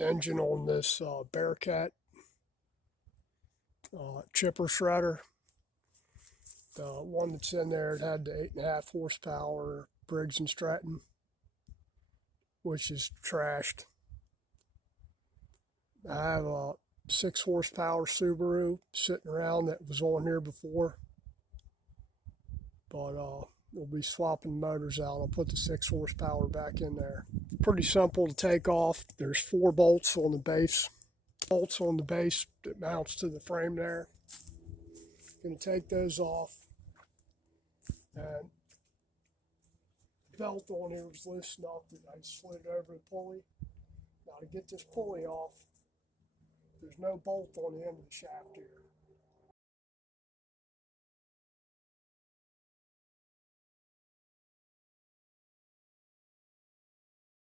engine on this Bearcat Chipper shredder. The one that's in there, it had the 8.5 horsepower Briggs & Stratton, which is trashed. I have a 6 horsepower Subaru sitting around that was on here before, but we'll be swapping motors out. I'll put the 6 horsepower back in there. Pretty simple to take off. There's 4 bolts on the base. Bolts on the base that mounts to the frame there. Going to take those off, and the belt on here was loose enough that I slid it over the pulley. Now to get this pulley off, there's no bolt on the end of the shaft here.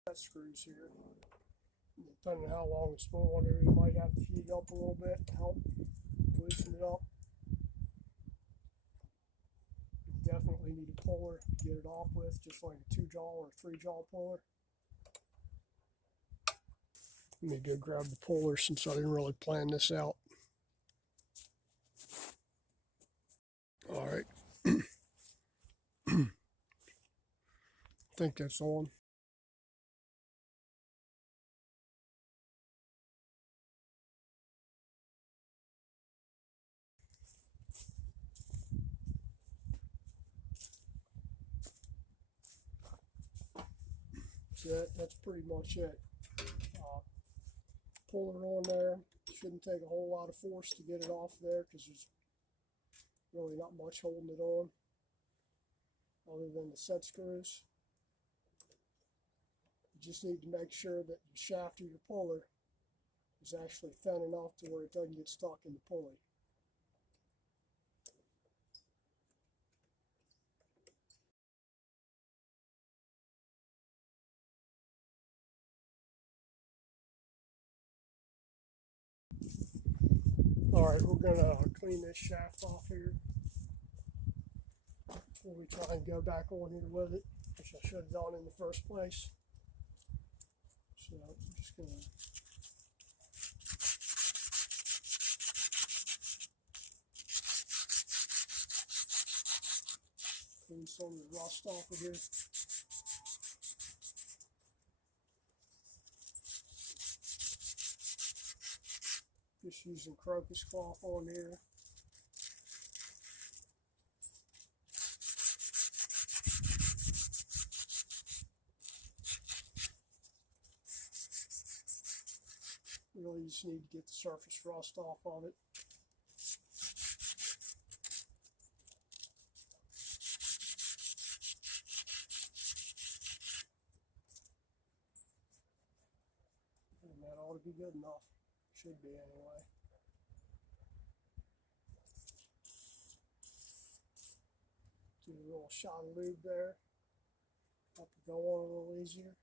That screws here. Depending on how long it's been on there, you might have to heat it up a little bit to help loosen it up. You definitely need a puller to get it off with, just like a 2-jaw or a 3-jaw puller. Let me go grab the puller since I didn't really plan this out. All right. I think that's on. So that's pretty much it. Puller on there. Shouldn't take a whole lot of force to get it off there because there's really not much holding it on other than the set screws. You just need to make sure that the shaft of your puller is actually thin enough to where it doesn't get stuck in the pulley. Alright, we're going to clean this shaft off here before we try and go back on here with it, which I should have done in the first place. So I'm just going to clean some of the rust off of here. Just using crocus cloth on here. Really just need to get the surface rust off of it. And that ought to be good enough. Should be anyway. Do a little shot of lube there. Help it go on a little easier.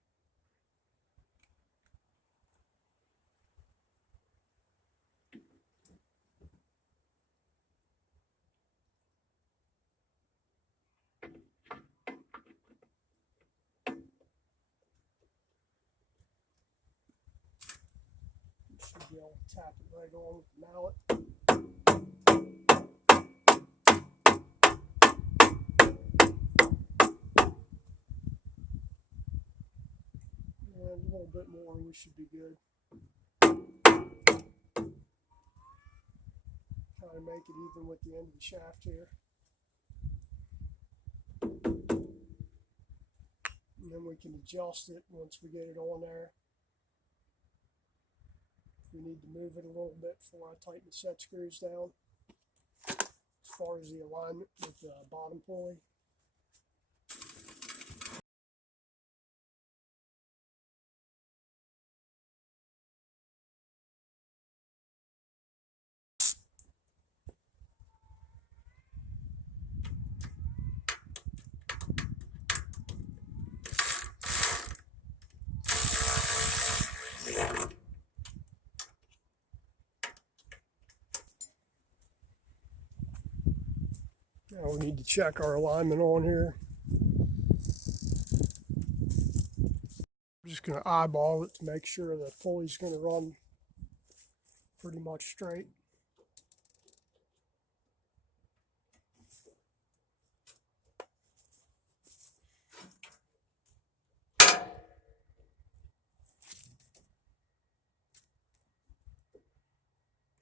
Should be able to tap it right on with the mallet. And a little bit more, we should be good. Try to make it even with the end of the shaft here. And then we can adjust it once we get it on there. We need to move it a little bit before I tighten the set screws down. As far as the alignment with the bottom pulley. Now we need to check our alignment on here. I'm just Just going to eyeball it to make sure the pulley's going to run pretty much straight.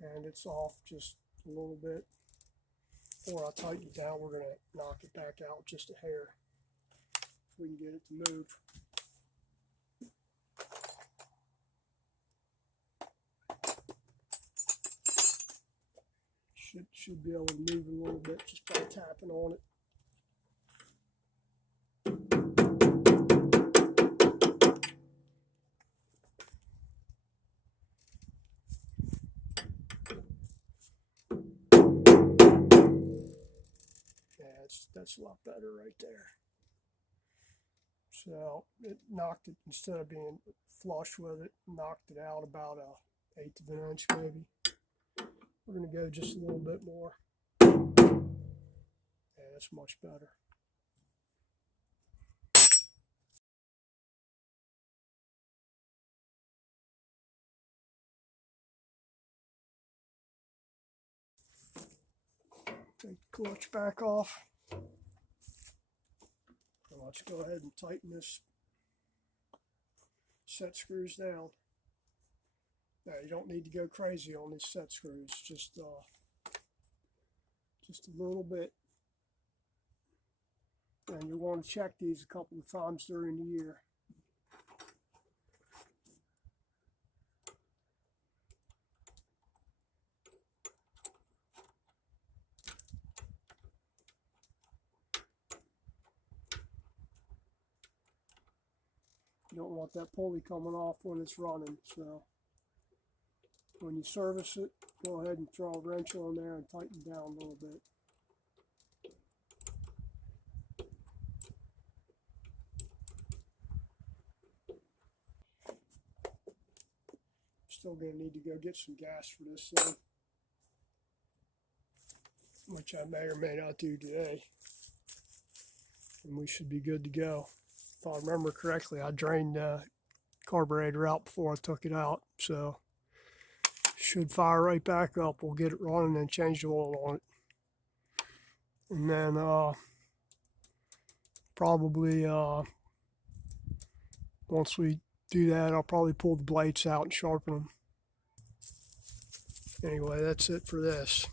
And it's off just a little bit. Before I tighten it down, we're going to knock it back out just a hair if we can get it to move. Should be able to move a little bit just by tapping on it. That's a lot better right there. So it knocked it, instead of being flush with it, knocked it out about an 1/8 of an inch maybe. We're going to go just a little bit more. Yeah, that's much better. Take the clutch back off. And let's go ahead and tighten this set screws down. Now you don't need to go crazy on these set screws, just a little bit. And you want to check these a couple of times during the year. You don't want that pulley coming off when it's running, so when you service it, go ahead and throw a wrench on there and tighten down a little bit. Still going to need to go get some gas for this thing, which I may or may not do today. And we should be good to go. If I remember correctly, I drained the carburetor out before I took it out, so should fire right back up. We'll get it running and change the oil on it. And then probably once we do that, I'll probably pull the blades out and sharpen them. Anyway, that's it for this.